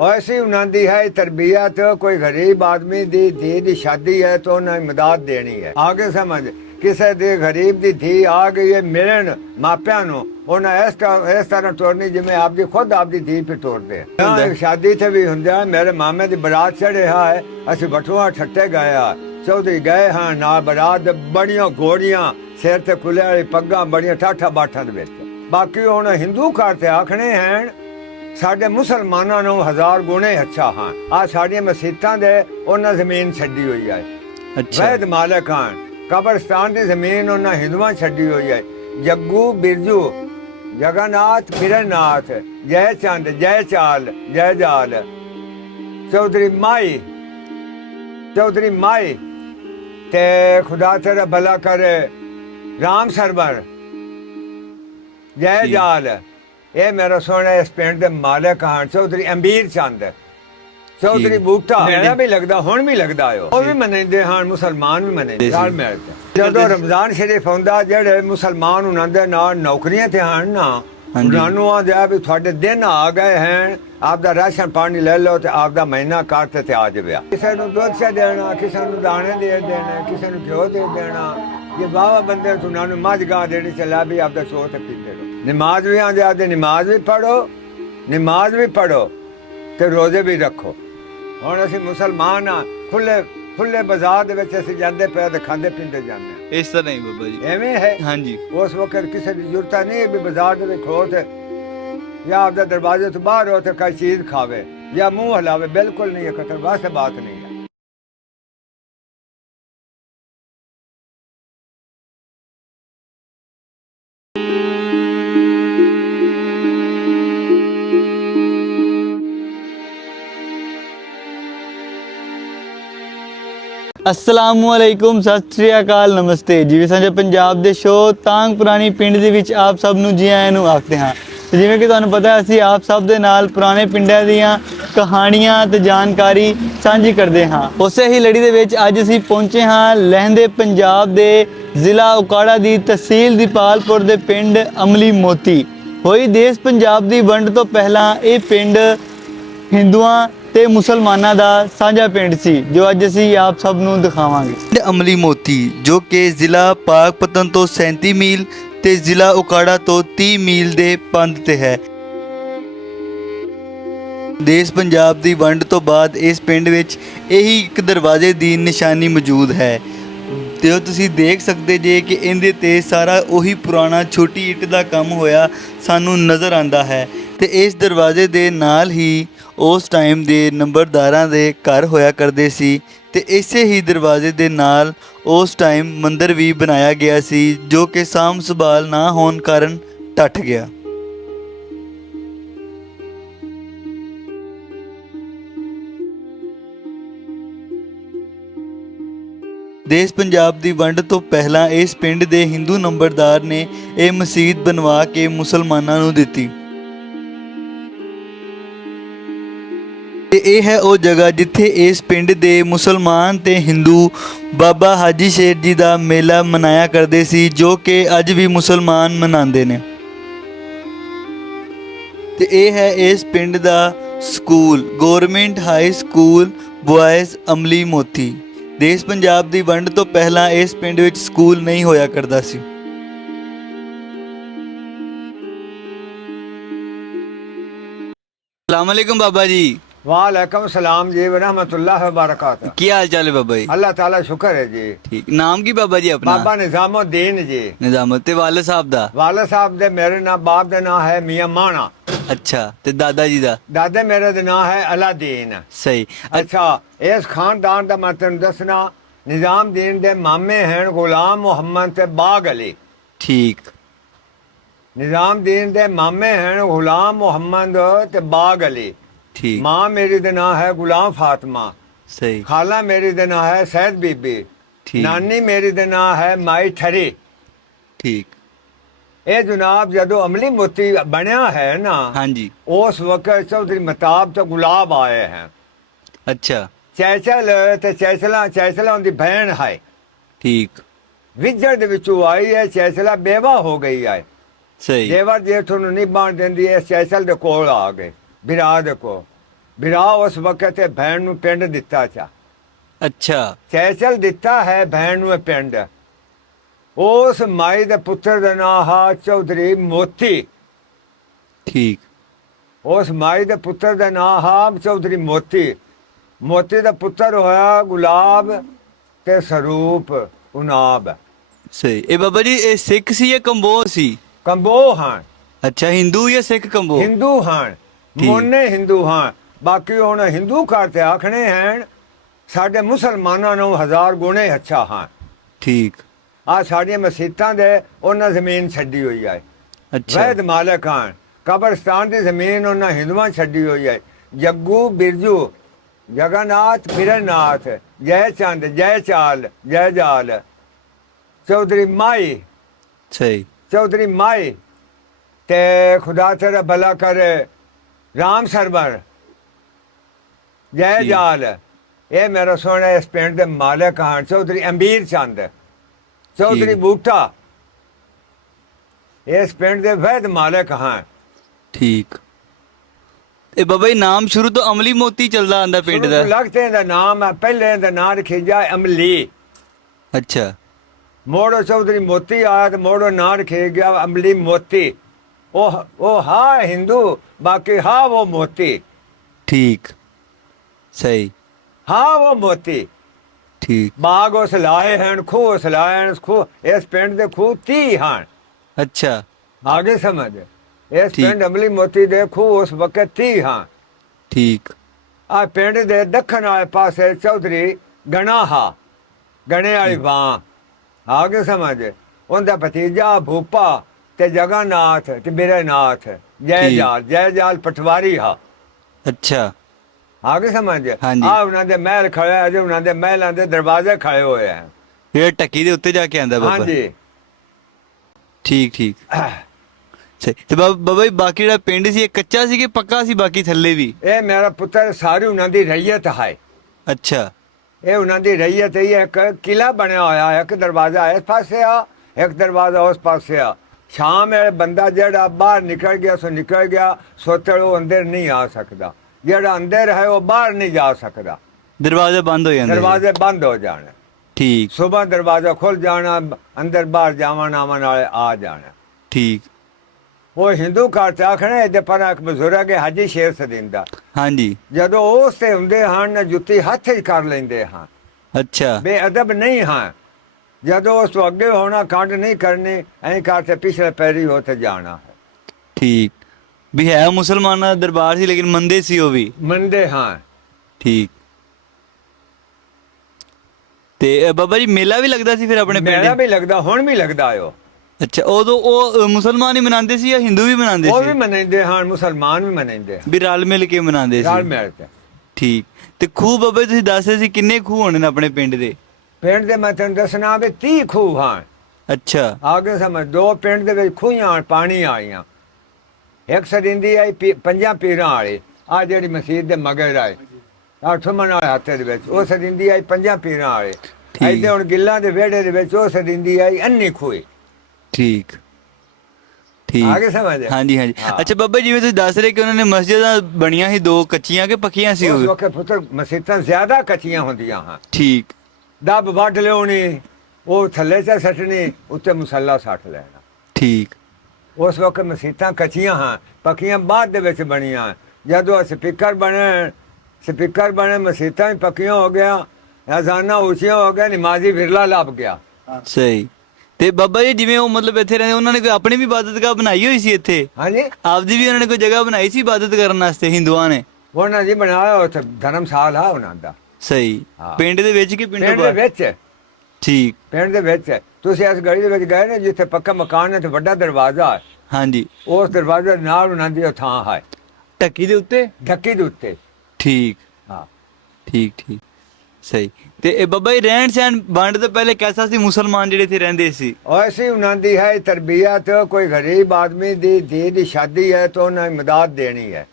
ऐसी उन्होंने है तरबियत कोई गरीब आदमी दी धी दी शादी है तो उन्हें इमदाद देनी है आगे समझ ਕਿਸੇ ਦੇ ਗਰੀਬ ਦੀ ਧੀ ਆ ਗਈ ਹੈ ਮਿਲਣ ਮਾਪਿਆਂ ਨੂੰ ਉਹਨਾਂ ਇਸ ਤਰ੍ਹਾਂ ਇਸ ਤਰ੍ਹਾਂ ਤੋਰਨੀ ਜਿਵੇਂ ਆਪਦੀ ਖੁਦ ਆਪਦੀ ਧੀ ਪੇ ਤੋਰਦੇ ਆ ਹਾਂ, ਇੱਕ ਸ਼ਾਦੀ ਤੇ ਵੀ ਹੁੰਦਾ ਮੇਰੇ ਮਾਮੇ ਦੀ ਬਰਾਤ ਚੜਿਆ ਹੈ ਅਸੀਂ ਬਟੂਆ ਠੱਟੇ ਗਏ ਆ ਚੌਧਰੀ ਗਏ ਹਾਂ ਨਾਲ ਬਰਾਤ ਦੇ ਬੜੀਆਂ ਘੋੜੀਆਂ ਸਿਰ ਤੇ ਖੁੱਲੇ ਵਾਲੀ ਪੱਗਾਂ ਬੜੀਆਂ ਠਾਠਾ ਬਾਠਾਂ ਦੇ ਵਿੱਚ ਬਾਕੀ ਹੁਣ ਹਿੰਦੂ ਘਰ ਤੇ ਆਖਣੇ ਹਨ ਸਾਡੇ ਮੁਸਲਮਾਨਾਂ ਨੂੰ ਹਜ਼ਾਰ ਗੁਣੇ ਅੱਛਾ ਹਾਂ। ਆ ਸਾਡੀਆਂ ਮਸਜਿਦਾਂ ਦੇ ਉਹਨਾਂ ਜ਼ਮੀਨ ਛੱਡੀ ਹੋਈ ਹੈ ਅੱਛਾ। ਵੈਦ ਮਾਲਕ ਹਨ। ਕਬਰਸਤਾਨ ਦੀ ਜ਼ਮੀਨ ਉਹਨਾਂ ਹਿੰਦੂਆਂ ਛੱਡੀ ਹੋਈ ਹੈ ਜੱਗੂ ਬਿਰਜੂ ਜਗਨਨਾਥ ਫਿਰਨਾਥ ਜੈ ਚੰਦ ਜੈ ਚਾਲ ਜੈ ਜਾਲ। ਚੌਧਰੀ ਮਾਈ ਚੌਧਰੀ ਮਾਈ ਤੇ ਖੁਦਾ ਤੇਰਾ ਭਲਾ ਕਰੇ। ਰਾਮ ਸਰਵਰ ਜੀ। ਜਾਲ। ਇਹ ਮੇਰਾ ਸੋਹਣਾ ਇਸ ਪਿੰਡ ਦੇ ਮਾਲਕ ਹਨ ਚੌਧਰੀ ਅੰਬੀਰ ਚੰਦ ਚੌਧਰੀ ਜੀ। ਬੂਟਾ ਜੀ। ਮੇਰਾ ਵੀ ਲੱਗਦਾ ਹੁਣ ਵੀ ਲੱਗਦਾ ਆਇਓ ਉਹ ਵੀ ਮੰਨਦੇ ਹਨ ਮੁਸਲਮਾਨ ਵੀ ਮੰਨਦੇ ਜੀ। ਨਾਲ ਮਿਲ ਜਦੋਂ ਰਮਜ਼ਾਨ ਸ਼ਰੀਫ ਆਉਂਦਾ ਜਿਹੜੇ ਮੁਸਲਮਾਨ ਉਹਨਾਂ ਦੇ ਨਾਲ ਨੌਕਰੀਆਂ ਤੇ ਹਨ ਨਾ ਹਾਂਜੀ। ਉਹਨਾਂ ਨੂੰ ਆਂਦੇ ਵੀ ਤੁਹਾਡੇ ਦਿਨ ਆ ਗਏ ਹਨ ਆਪਦਾ ਰਾਸ਼ਨ ਪਾਣੀ ਲੈ ਲਓ ਤੇ ਆਪਦਾ ਮਹੀਨਾ ਕਾਟ ਤੇ ਆ ਜਾਵੇ ਕਿਸੇ ਨੂੰ ਦੁੱਧ ਸੇ ਦੇਣਾ ਕਿਸੇ ਨੂੰ ਦਾਣੇ ਦੇ ਦੇਣਾ ਕਿਸੇ ਨੂੰ ਘਿਓ ਦੇ ਦੇਣਾ ਇਹ ਬਾਵਾ ਬੰਦੇ ਤੋਂ ਉਹਨਾਂ ਨੂੰ ਮੱਝ ਗਾਂ ਦੇਣੀ ਚੱਲਾ ਵੀ ਆਪਦਾ ਸੋ ਤੇ ਪੀਂਦੇ ਰਹੋ ਨਮਾਜ਼ ਵੀ ਆਂਦੇ ਆਦੇ ਨਮਾਜ਼ ਵੀ ਪੜੋ ਨਮਾਜ਼ ਵੀ ਪੜੋ ਤੇ ਰੋਜ਼ੇ ਵੀ ਰੱਖੋ। ਹੁਣ ਅਸੀਂ ਮੁਸਲਮਾਨ ਆ ਖੁੱਲੇ ਖੁੱਲੇ ਬਾਜ਼ਾਰ ਦੇ ਵਿੱਚ ਅਸੀਂ ਜਾਂਦੇ ਪਏ ਤੇ ਖਾਂਦੇ ਪੀਂਦੇ ਜਾਂਦੇ ਹਾਂ। ਇਸ ਤਰ੍ਹਾਂ ਹੀ ਬਾਬਾ ਜੀ। ਐਵੇਂ ਹੈ? ਹਾਂਜੀ। ਉਸ ਵਕਤ ਕਿਸੇ ਦੀ ਜ਼ਰੂਰਤ ਨਹੀਂ ਵੀ ਬਾਜ਼ਾਰ ਦੇ ਵਿੱਚ ਖੋ ਤੇ ਜਾਂ ਆਪਦੇ ਦਰਵਾਜ਼ੇ ਤੋਂ ਬਾਹਰ ਹੋ ਤੇ ਕੋਈ ਚੀਜ਼ ਖਾਵੇ ਜਾਂ ਮੂੰਹ ਹਲਾਵੇ ਬਿਲਕੁਲ ਨਹੀਂ ਇਹ ਖਤਰ ਵਾਸਤੇ ਬਾਤ ਨਹੀਂ। ਅਸਲਾਮੁਅਲੈਕੁਮ ਸਤਿ ਸ੍ਰੀ ਅਕਾਲ ਨਮਸਤੇ। ਜਿਵੇਂ ਸਾਂਝੇ ਪੰਜਾਬ ਦੇ ਸ਼ੋਅ ਤਾਂਗ ਪੁਰਾਣੀ ਪਿੰਡ ਦੇ ਵਿੱਚ ਆਪ ਸਭ ਨੂੰ ਜੀ ਆਇਆਂ ਨੂੰ ਆਖਦੇ ਹਾਂ। ਤੇ ਜਿਵੇਂ ਕਿ ਤੁਹਾਨੂੰ ਪਤਾ ਹੈ, ਅਸੀਂ ਆਪ ਸਭ ਦੇ ਨਾਲ ਪੁਰਾਣੇ ਪਿੰਡਾਂ ਦੀਆਂ ਕਹਾਣੀਆਂ ਤੇ ਜਾਣਕਾਰੀ ਸਾਂਝੀ ਕਰਦੇ ਹਾਂ। ਉਸੇ ਹੀ ਲੜੀ ਦੇ ਵਿੱਚ ਅੱਜ ਅਸੀਂ ਪਹੁੰਚੇ ਹਾਂ ਲਹਿੰਦੇ ਪੰਜਾਬ ਦੇ ਜ਼ਿਲ੍ਹਾ ਉਕਾੜਾ ਦੀ ਤਹਿਸੀਲ ਦੀਪਾਲਪੁਰ ਦੇ ਪਿੰਡ ਅਮਲੀ ਮੋਤੀ। ਹੋਈ ਦੇਸ਼ ਪੰਜਾਬ ਦੀ ਵੰਡ ਤੋਂ ਪਹਿਲਾਂ ਇਹ ਪਿੰਡ ਹਿੰਦੂਆਂ ਤੇ ਮੁਸਲਮਾਨਾਂ ਦਾ ਸਾਂਝਾ ਪਿੰਡ ਸੀ, ਜੋ ਅੱਜ ਅਸੀਂ ਆਪ ਸਭ ਨੂੰ ਦਿਖਾਵਾਂਗੇ। ਪਿੰਡ ਅਮਲੀ ਮੋਤੀ, ਜੋ ਕਿ ਜ਼ਿਲ੍ਹਾ ਪਾਕਪਤਨ ਤੋਂ 37 ਮੀਲ ਤੇ ਜ਼ਿਲ੍ਹਾ ਉਕਾੜਾ ਤੋਂ 30 ਮੀਲ ਦੇ ਪੰਧ ਤੇ ਹੈ। ਦੇਸ਼ ਪੰਜਾਬ ਦੀ ਵੰਡ ਤੋਂ ਬਾਅਦ ਇਸ ਪਿੰਡ ਵਿੱਚ ਇਹੀ ਇੱਕ ਦਰਵਾਜ਼ੇ ਦੀ ਨਿਸ਼ਾਨੀ ਮੌਜੂਦ ਹੈ। ਤੇ ਤੁਸੀਂ ਦੇਖ ਸਕਦੇ ਜੇ ਕਿ ਇਹਦੇ ਤੇ ਸਾਰਾ ਉਹੀ ਪੁਰਾਣਾ ਛੋਟੀ ਇੱਟ ਦਾ ਕੰਮ ਹੋਇਆ ਸਾਨੂੰ ਨਜ਼ਰ ਆਂਦਾ ਹੈ ਤੇ ਇਸ ਦਰਵਾਜ਼ੇ ਦੇ ਨਾਲ ਹੀ ਉਸ ਟਾਈਮ ਦੇ ਨੰਬਰਦਾਰਾਂ ਦੇ ਘਰ ਹੋਇਆ ਕਰਦੇ ਸੀ ਤੇ ਇਸੇ ਹੀ ਦਰਵਾਜ਼ੇ ਦੇ ਨਾਲ ਉਸ ਟਾਈਮ ਮੰਦਿਰ ਵੀ ਬਣਾਇਆ ਗਿਆ ਸੀ, ਜੋ ਕਿ ਸਾਂਭ ਸੰਭਾਲ ਨਾ ਹੋਣ ਕਾਰਨ ਟੱਟ ਗਿਆ। ਦੇਸ਼ ਪੰਜਾਬ ਦੀ ਵੰਡ ਤੋਂ ਪਹਿਲਾਂ ਇਸ ਪਿੰਡ ਦੇ ਹਿੰਦੂ ਨੰਬਰਦਾਰ ਨੇ ਇਹ ਮਸਜਿਦ ਬਣਵਾ ਕੇ ਮੁਸਲਮਾਨਾਂ ਨੂੰ ਦਿੱਤੀ। ਤੇ ਇਹ ਹੈ ਉਹ ਜਗ੍ਹਾ ਜਿੱਥੇ ਇਸ ਪਿੰਡ ਦੇ ਮੁਸਲਮਾਨ ਤੇ ਹਿੰਦੂ ਬਾਬਾ ਹਾਜੀ ਸ਼ੇਰ ਜੀ ਦਾ ਮੇਲਾ ਮਨਾਇਆ ਕਰਦੇ ਸੀ, ਜੋ ਕਿ ਅੱਜ ਵੀ ਮੁਸਲਮਾਨ ਮਨਾਉਂਦੇ ਨੇ। ਤੇ ਇਹ ਹੈ ਇਸ ਪਿੰਡ ਦਾ school government high school boys Amli Moti. ਦੇਸ਼ ਪੰਜਾਬ ਦੀ ਵੰਡ ਤੋਂ ਪਹਿਲਾਂ ਇਸ ਪਿੰਡ ਵਿੱਚ ਸਕੂਲ ਨਹੀਂ ਹੋਇਆ ਕਰਦਾ ਸੀ। ਅਸਲਾਮ ਅਲੈਕੁਮ ਬਾਬਾ ਜੀ। वालेकुम सलाम जी रहमतुल्लाह वबरकातुह ਕੀ ਹਾਲ ਚਾਲ ਹੈ ਬਾਬਾ ਜੀ अल्लाह ताला शुक्र है जी ਠੀਕ ਨਾਮ ਕੀ ਬਾਬਾ ਜੀ ਆਪਣਾ बाबा निजामुद्दीन जी ਨਿਜ਼ਾਮਤ ਤੇ ਵਾਲੇ ਸਾਹਿਬ ਦਾ ਵਾਲਾ ਸਾਹਿਬ ਦੇ ਮੇਰੇ ਨਾਲ ਬਾਪ ਦਾ ਨਾਮ ਹੈ ਮੀਆਂ ਮਾਣਾ ਅੱਛਾ ਤੇ ਦਾਦਾ ਜੀ ਦਾ ਦਾਦੇ ਮੇਰੇ ਦਾ ਨਾਮ ਹੈ ਅਲਾਦੀਨ ਸਹੀ ਅੱਛਾ ਅੱਛਾ ਇਸ ਖਾਨਦਾਨ ਦਾ ਮੈਂ ਤੈਨੂੰ ਦੱਸਣਾ ਨਿਜ਼ਾਮਦੀਨ ਦੇ ਮਾਮੇ ਹਨ ਗੁਲਾਮ ਮੁਹੰਮਦ ਤੇ ਬਾਗ ਅਲੀ ਠੀਕ ਨਿਜ਼ਾਮਦੀਨ ਦੇ ਮਾਮੇ ਹਨ ਗੁਲਾਮ ਮੁਹੰਮਦ ਤੇ ਬਾਗ ਅਲੀ ਠੀਕ। ਮਾਂ ਮੇਰੀ ਦਾ ਨਾਮ ਹੈ ਗੁਲਾਮ ਫਾਤਮਾ। ਸਹੀ। ਖਾਲਾ ਮੇਰੀ ਦਾ ਨਾਮ ਹੈ ਸੈਦ ਬੀਬੀ। ਠੀਕ। ਨਾਨੀ ਮੇਰੀ ਦਾ ਨਾਮ ਹੈ ਮਾਈ ਠਰੀ। ਠੀਕ। ਇਹ ਜਨਾਬ ਜਦੋਂ ਅਮਲੀ ਮੋਤੀ ਬਣਿਆ ਹੈ ਨਾ ਹਾਂਜੀ। ਉਸ ਵਕਤ ਚੌਧਰੀ ਮਤਾਬ ਤੇ ਗੁਲਾਬ ਆਏ ਹਨ ਅੱਛਾ। ਚੈਚਲ ਤੇ ਚੈਚਲਾ ਚੈਚਲਾ ਉਹਦੀ ਭੈਣ ਹੈ। ਠੀਕ। ਵਿਜੜ ਦੇ ਵਿੱਚੋਂ ਆਈ ਹੈ ਚੈਚਲਾ ਬੇਵਾ ਹੋ ਗਈ ਹੈ। ਸਹੀ। ਜੇਵਰ ਜੇ ਤੁਹਾਨੂੰ ਨਹੀਂ ਬਾਣ ਦਿੰਦੀ ਹੈ ਚੈਚਲ ਦੇ ਕੋਲ ਆ ਗਏ। ਬਿਰਾ ਦੇ ਕੋ ਵਿਰਾ ਉਸ ਵਕਤ ਇਹ ਭੈਣ ਨੂੰ ਪਿੰਡ ਦਿੱਤਾ ਚਾ ਅੱਛਾ। ਚੈਚਲ ਦਿੱਤਾ ਹੈ ਭੈਣ ਨੂੰ ਇਹ ਪਿੰਡ। ਉਸ ਮਾਈ ਦੇ ਪੁੱਤਰ ਦਾ ਨਾਂ ਹਾ ਚੌਧਰੀ ਮੋਤੀ। ਠੀਕ। ਉਸ ਮਾਈ ਦੇ ਪੁੱਤਰ ਦਾ ਨਾਂ ਹਾ ਚੌਧਰੀ ਮੋਤੀ। ਮੋਤੀ ਦਾ ਪੁੱਤਰ ਹੋਇਆ ਗੁਲਾਬ ਤੇ ਸਰੂਪ ਉਨਾਬ। ਸਹੀ। ਇਹ ਬਾਬਾ ਜੀ ਇਹ ਸਿੱਖ ਸੀ ਜਾਂ ਕੰਬੋ ਸੀ? ਕੰਬੋ ਹਾਂ ਅੱਛਾ ਹਿੰਦੂ ਜਾਂ ਸਿੱਖ ਕੰਬੋ ਹਿੰਦੂ ਹਾਂ। ਮੋਨੇ ਹਿੰਦੂ ਹਾਂ ਬਾਕੀ ਹੁਣ ਹਿੰਦੂ ਕਰਤੇ ਆਖਣੇ ਹਨ ਸਾਡੇ ਮੁਸਲਮਾਨਾਂ ਨੂੰ ਹਜ਼ਾਰ ਗੁਣੇ ਅੱਛਾ ਹਾਂ। ਠੀਕ। ਆ ਸਾਡੀਆਂ ਮਸਜਿਦਾਂ ਦੇ ਉਹਨਾਂ ਜ਼ਮੀਨ ਛੱਡੀ ਹੋਈ ਹੈ ਅੱਛਾ। ਵੈਦ ਮਾਲਕ ਹਨ ਕਬਰਸਤਾਨ ਦੀ ਜ਼ਮੀਨ ਉਹਨਾਂ ਹਿੰਦੂਆਂ ਛੱਡੀ ਹੋਈ ਹੈ ਜੱਗੂ ਬਿਰਜੂ ਜਗਨਨਾਥ ਬਿਰਨਾਥ ਜੈ ਚੰਦ ਜੈ ਚਾਲ ਜੈ ਜਾਲ। ਚੌਧਰੀ ਮਾਈ। ਸਹੀ। ਚੌਧਰੀ ਮਾਈ। ਤੇ ਖੁਦਾ ਤੇਰਾ ਭਲਾ ਕਰੇ। ਰਾਮ ਸਰਵਰ। ਜੈ। ਜਾਲ। ਇਹ ਮੇਰਾ ਸੋਹਣਾ ਇਸ ਪਿੰਡ ਦੇ ਮਾਲਕ ਹਨ ਚੌਧਰੀ ਅੰਬੀਰ ਚੰਦ ਚੌਧਰੀ। ਬੂਟਾ। ਇਸ ਪਿੰਡ ਦੇ ਵੈਦ ਮਾਲਕ ਹਨ। ਠੀਕ। ਇਹ ਬਾਬਾ ਜੀ ਨਾਮ ਸ਼ੁਰੂ ਤੋਂ ਅਮਲੀ ਮੋਤੀ ਚੱਲਦਾ ਆਂਦਾ ਪਿੰਡ ਦਾ? ਲੱਗਦੇ ਦਾ ਨਾਮ ਹੈ ਪਹਿਲੇ ਦਾ ਨਾਮ ਰੱਖਿਆ ਜਾ ਅਮਲੀ। ਅੱਛਾ। ਮੋੜੋ ਚੌਧਰੀ ਮੋਤੀ ਆਇਆ ਤੇ ਮੋੜੋ ਨਾਂ ਰੱਖਿਆ ਗਿਆ ਅਮਲੀ ਮੋਤੀ। ਉਹ ਉਹ ਹਾਂ ਹਿੰਦੂ ਬਾਕੀ ਹਾਂ ਉਹ ਮੋਤੀ ਠੀਕ ਸਹੀ ਹਾਂ ਉਹ ਮੋਤੀ ਠੀਕ ਬਾਗ ਉਸ ਲਾਏ ਹਨ ਖੂਹ ਉਸ ਲਾਏ ਹਨ ਖੂਹ ਇਸ ਪਿੰਡ ਦੇ ਖੂਹ 30 ਹਨ ਅੱਛਾ ਆਗੇ ਸਮਝ ਇਸ ਠੀਕ। ਪਿੰਡ ਅਮਲੀ ਮੋਤੀ ਦੇ ਖੂਹ ਉਸ ਵਕਤ 30 ਹਨ ਠੀਕ ਆ ਪਿੰਡ ਦੇ ਦੱਖਣ ਵਾਲੇ ਪਾਸੇ ਚੌਧਰੀ ਗਣਾਹਾ ਗਣੇ ਵਾਲੀ ਬਾਂ ਆਗੇ ਸਮਝ ਉਹਦਾ ਭਤੀਜਾ ਭੂਪਾ ਤੇ ਜਗਨਨਾਥ ਤੇ ਬਿਰੇਨਾਥ ਜੈ ਠੀਕ। ਜਾਲ ਜੈ ਜਾਲ ਪਟਵਾਰੀ ਹਾ। ਅੱਛਾ। ਆਗੇ ਸਮਝ? ਹਾਂਜੀ। ਆ ਉਹਨਾਂ ਦੇ ਮਹਿਲ ਖੜੇ ਆ, ਅਜੇ ਉਹਨਾਂ ਦੇ ਮਹਿਲਾਂ ਦੇ ਦਰਵਾਜ਼ੇ ਖੜੇ ਹੋਏ ਆ। ਇਹ ਟੱਕੀ ਦੇ ਉੱਤੇ ਜਾ ਕੇ ਆਂਦਾ ਬਾਬਾ? ਹਾਂਜੀ। ਠੀਕ ਠੀਕ। ਸਹੀ। ਤੇ ਬਾਬਾ ਬਾਬਾ ਜੀ ਬਾਕੀ ਜਿਹੜਾ ਪਿੰਡ ਸੀ ਇਹ ਕੱਚਾ ਸੀ ਕਿ ਪੱਕਾ ਸੀ ਬਾਕੀ ਥੱਲੇ ਵੀ? ਇਹ ਮੇਰਾ ਪੁੱਤਰ ਸਾਰੀ ਉਹਨਾਂ ਦੀ ਰਈਅਤ ਹੈ। ਅੱਛਾ। ਇਹ ਉਹਨਾਂ ਦੀ ਰਈਅਤ ਹੈ ਇੱਕ ਕਿਲਾ ਬਣਿਆ ਹੋਇਆ ਹੈ, ਇੱਕ ਦਰਵਾਜ਼ਾ ਇਸ ਪਾਸੇ ਆ ਇੱਕ ਦਰਵਾਜ਼ਾ ਉਸ ਪਾਸੇ ਆ। ਸ਼ਾਮ ਵੇਲੇ ਬੰਦਾ ਜਿਹੜਾ ਬਾਹਰ ਨਿਕਲ ਗਿਆ ਸੋ ਨਿਕਲ ਗਿਆ ਸੋਤਲ ਉਹ ਅੰਦਰ ਨਹੀਂ ਆ ਸਕਦਾ। ਜਿਹੜਾ ਅੰਦਰ ਹੈ ਉਹ ਬਾਹਰ ਨਹੀਂ ਜਾ ਸਕਦਾ। ਦਰਵਾਜ਼ਾ ਬੰਦ ਹੋ ਜਾਂਦਾ। ਦਰਵਾਜ਼ੇ ਬੰਦ ਹੋ ਜਾਣੇ। ਠੀਕ। ਸਵੇਰ ਦਰਵਾਜ਼ਾ ਖੁੱਲ ਜਾਣਾ ਅੰਦਰ ਬਾਹਰ ਜਾਵਣ ਆਵਣ ਵਾਲੇ ਆ ਜਾਣਾ। ਠੀਕ। ਉਹ ਹਿੰਦੂ ਘਰ ਚ ਆਖਣਾ ਇਹਦੇ ਪਰ ਇੱਕ ਬਜ਼ੁਰਗ ਹੈ ਹਾਜੀ ਸ਼ੇਰ ਸਦੀਨ ਦਾ ਹਾਂਜੀ। ਜਦੋਂ ਉਸ ਤੇ ਹੁੰਦੇ ਹਨ ਜੁੱਤੀ ਹੱਥ 'ਚ ਕਰ ਲੈਂਦੇ ਹਨ। ਅੱਛਾ। ਬੇਅਦਬ ਨਹੀਂ ਹਾਂ। ਜਦੋਂ ਉਸ ਤੋਂ ਅੱਗੇ ਹੋਣਾ ਕੰਡ ਨਹੀਂ ਕਰਨੀ ਐਂ ਕਰਕੇ ਪਿਛਲੇ ਪੈਰੀ ਹੋ ਤੇ ਜਾਣਾ। ਹੈ ਠੀਕ। ਵੀ ਹੈ ਮੁਸਲਮਾਨਾਂ ਦਾ ਦਰਬਾਰ ਸੀ ਲੇਕਿਨ ਮੰਦੇ ਸੀ ਉਹ ਵੀ? ਮੰਦੇ ਹਾਂ। ਠੀਕ। ਤੇ ਅ, ਬਾਬਾ ਜੀ ਮੇਲਾ ਵੀ ਲੱਗਦਾ ਸੀ ਫਿਰ ਆਪਣੇ ਮੇਰਾ ਪਿੰਡ ਵੀ ਲੱਗਦਾ ਹੁਣ ਵੀ ਲੱਗਦਾ ਉਹ। ਅੱਛਾ ਉਦੋਂ ਉਹ ਅ, ਮੁਸਲਮਾਨ ਹੀ ਮਨਾਉਂਦੇ ਸੀ ਜਾਂ ਹਿੰਦੂ ਵੀ ਮਨਾਉਂਦੇ ਉਹ ਵੀ ਸੀ ਮਨਾਉਂਦੇ ਹਨ ਮੁਸਲਮਾਨ ਵੀ ਮਨਾਉਂਦੇ ਹਨ। ਵੀ ਰਲ ਮਿਲ ਕੇ ਮਨਾਉਂਦੇ ਰਲ ਸੀ ਮਿਲ ਕੇ। ਠੀਕ। ਤੇ ਖੂਹ ਬਾਬਾ ਜੀ ਤੁਸੀਂ ਦੱਸ ਰਹੇ ਸੀ ਕਿੰਨੇ ਖੂਹ ਹੋਣੇ ਨੇ ਆਪਣੇ ਪਿੰਡ ਦੇ? ਪਿੰਡ ਦੇ ਮੈਂ ਤੈਨੂੰ ਦੱਸਣਾ ਵੀ 30 ਖੂਹ ਹਨ। ਅੱਛਾ। ਆਗੇ ਸਮਝ ਦੋ ਪਿੰਡ ਦੇ ਵਿੱਚ ਖੂਹਾਂ ਪਾਣੀ ਆਈਆਂ। ਇੱਕ ਸਰਿੰਦੀ ਆਈ ਪੰਜਾਂ ਪੀਰਾਂ ਵਾਲੀ ਆ ਜਿਹੜੀ ਮਸਜਿਦ ਦੇ ਮਗਰ ਆਏ ਆ ਠੁਮਣ ਵਾਲੇ ਹੱਥੇ ਦੇ ਵਿੱਚ ਉਹ ਸਰਿੰਦੀ ਆਈ ਪੰਜਾਂ ਪੀਰਾਂ ਵਾਲੇ। ਐਦੇ ਹੁਣ ਗਿੱਲਾਂ ਦੇ ਵਿਹੜੇ ਦੇ ਵਿੱਚ ਉਹ ਸਰਿੰਦੀ ਆਈ ਅੰਨੀ ਖੂਹੀ। ਠੀਕ। ਠੀਕ। ਆਗੇ ਸਮਝ ਹਾਂਜੀ ਹਾਂਜੀ। ਹਾਂ। ਅੱਛਾ ਬਾਬਾ ਜੀ, ਜਿਵੇਂ ਤੁਸੀਂ ਦੱਸ ਰਹੇ ਕਿ ਉਹਨਾਂ ਨੇ ਮਸਜਿਦਾਂ ਬਣੀਆਂ ਸੀ ਦੋ ਕੱਚੀਆਂ ਕਿ ਪੱਕੀਆਂ ਸੀ ਉਸ ਉਹ? ਵਕਤ ਪੁੱਤਰ ਮਸਜਿਦਾਂ ਜ਼ਿਆਦਾ ਕੱਚੀਆਂ ਹੁੰਦੀਆਂ ਹਨ। ਠੀਕ। ਦੱਬ ਵੱਢ ਲਿਆਉਣੀ ਉਹ ਥੱਲੇ ਚ ਸੱਟਣੀ ਉੱਤੇ ਮੁਸੱਲਾ ਸੱਟ ਲੈਣਾ। ਠੀਕ। ਉਸ ਵਕਤ ਮਸਜਿਦਾਂ ਕੱਚੀਆਂ ਹਨ ਪੱਕੀਆਂ ਬਾਅਦ ਦੇ ਵਿੱਚ ਬਣੀਆਂ। ਜਦੋਂ ਸਪੀਕਰ ਬਣੇ ਸਪੀਕਰ ਬਣੇ ਮਸਜਿਦਾਂ ਵੀ ਪੱਕੀਆਂ ਹੋ ਗਿਆ ਅਜ਼ਾਨਾਂ ਉੱਚੀਆਂ ਹੋ ਗਿਆ ਨਮਾਜ਼ੀ ਵਿਰਲਾ ਲੱਭ ਗਿਆ। ਸਹੀ। ਤੇ ਬਾਬਾ ਜੀ ਜਿਵੇਂ ਉਹ ਮਤਲਬ ਇੱਥੇ ਰਹਿੰਦੇ ਉਹਨਾਂ ਨੇ ਕੋਈ ਆਪਣੀ ਵੀ ਇਬਾਦਤਗਾਹ ਬਣਾਈ ਹੋਈ ਸੀ ਇੱਥੇ? ਹਾਂਜੀ। ਆਪਦੀ ਵੀ ਉਹਨਾਂ ਨੇ ਕੋਈ ਜਗ੍ਹਾ ਬਣਾਈ ਸੀ ਇਬਾਦਤ ਕਰਨ ਵਾਸਤੇ ਹਿੰਦੂਆਂ ਨੇ? ਉਹਨਾਂ ਜੀ ਬਣਾਇਆ ਉੱਥੇ ਧਰਮਸ਼ਾਲਾ ਉਹਨਾਂ ਦਾ। ਸਹੀ। ਪਿੰਡ ਦੇ ਵਿੱਚ ਕਿ ਪਿੰਡ ਦੇ ਵਿੱਚ। ਠੀਕ। ਪਿੰਡ ਦੇ ਵਿੱਚ। ਤੁਸੀਂ ਇਸ ਗਲੀ ਦੇ ਵਿੱਚ ਗਏ ਨਾ ਜਿੱਥੇ ਪੱਕਾ ਮਕਾਨ ਹੈ ਤੇ ਵੱਡਾ ਦਰਵਾਜ਼ਾ ਹੈ। ਹਾਂਜੀ। ਉਸ ਦਰਵਾਜ਼ੇ ਦੇ ਨਾਲ ਉਹਨਾਂ ਦੀ ਥਾਂ ਹੈ। ਟੱਕੀ ਦੇ ਉੱਤੇ? ਢੱਕੀ ਦੇ ਉੱਤੇ। ਠੀਕ। ਹਾਂ। ਠੀਕ ਠੀਕ। ਸਹੀ। ਤੇ ਇਹ ਬਾਬਾ ਜੀ ਰਹਿਣ ਸਹਿਣ ਵੰਡ ਤੋਂ ਪਹਿਲੇ ਕੈਸਾ ਸੀ ਮੁਸਲਮਾਨ ਜਿਹੜੇ ਇੱਥੇ ਰਹਿੰਦੇ ਸੀ? ਔਰ ਐਸੀ ਉਹਨਾਂ ਦੀ ਹੈ ਤਰਬੀਅਤ ਕੋਈ ਗਰੀਬ ਆਦਮੀ ਦੀ ਧੀ ਦੀ ਸ਼ਾਦੀ ਹੈ ਤਾਂ ਉਹਨਾਂ ਨੂੰ ਮਦਦ ਦੇਣੀ ਹੈ।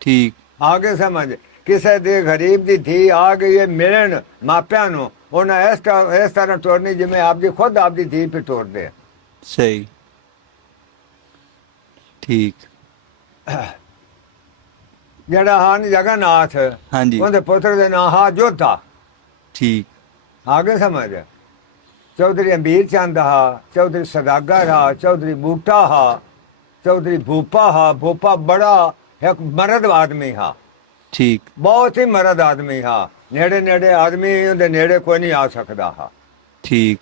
ਠੀਕ। ਆਗੇ ਸਮਝ। ਕਿਸੇ ਦੇ ਗਰੀਬ ਦੀ ਧੀ ਆ ਗਈ ਹੈ ਮਿਲਣ ਮਾਪਿਆਂ ਨੂੰ ਉਹਨਾਂ ਇਸ ਤਰ੍ਹਾਂ ਇਸ ਤਰ੍ਹਾਂ ਤੋਰਨੀ ਜਿਵੇਂ ਆਪਦੀ ਖੁਦ ਆਪਦੀ ਧੀ ਪੇ ਤੋਰਦੇ ਆ। ਸਹੀ। ਠੀਕ। ਜਿਹੜਾ ਹਨ ਜਗਨਨਾਥ ਹਾਂਜੀ। ਉਹਦੇ ਪੁੱਤਰ ਦੇ ਨਾਂ ਹਾ ਜੋਧਾ। ਠੀਕ। ਆਗੇ ਸਮਝ? ਚੌਧਰੀ ਅੰਬੀਰ ਚੰਦ ਹਾ ਚੌਧਰੀ ਸਦਾਗਰ ਹਾ ਚੌਧਰੀ ਬੂਟਾ ਹਾ ਚੌਧਰੀ ਭੂਪਾ ਹਾ ਭੂਪਾ ਬੜਾ ਇੱਕ ਮਰਦ ਆਦਮੀ ਹਾ। ਠੀਕ। ਬਹੁਤ ਹੀ ਮਰਦ ਆਦਮੀ ਹਾ। ਨੇੜੇ ਨੇੜੇ ਆਦਮੀ ਉਹਦੇ ਨੇੜੇ ਕੋਈ ਨਹੀਂ ਆ ਸਕਦਾ ਹਾ। ਠੀਕ।